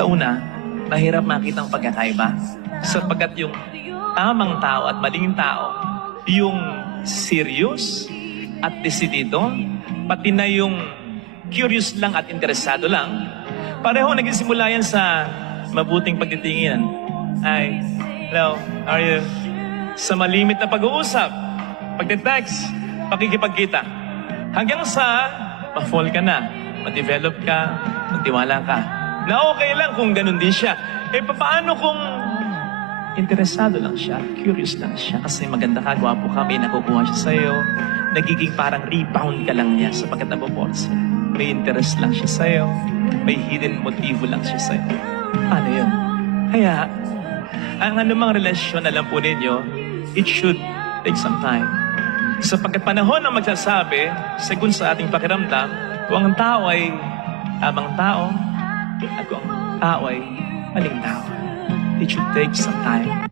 Sa una, mahirap makita ang pagkakaiba sapagkat yung tamang tao at maling tao, yung serious at desidido, pati na yung curious lang at interesado lang, pareho nagsisimula yan sa mabuting pagtitingin. Ay, hello, how are you? Sa malimit na pag-uusap, pagte-text, pakikipagkita. Hanggang sa ma-fall ka na, ma-develop ka, magtiwala ka. Na okay lang kung ganun din siya. Eh, paano kung interesado lang siya, curious lang siya, kasi maganda ka, gwapo ka, may nakukuha siya sa'yo, nagiging parang rebound ka lang niya sapagkat nabobol siya. May interest lang siya sa'yo, may hidden motivo lang siya sa'yo. Ano yun? Kaya, ang anumang relasyon, alam po ninyo, it should take some time. Sapagkat panahon ang magsasabi, segun sa ating pakiramdam, kung ang tao ay tamang tao, at kung ang tao ay maling tao. It should take some time.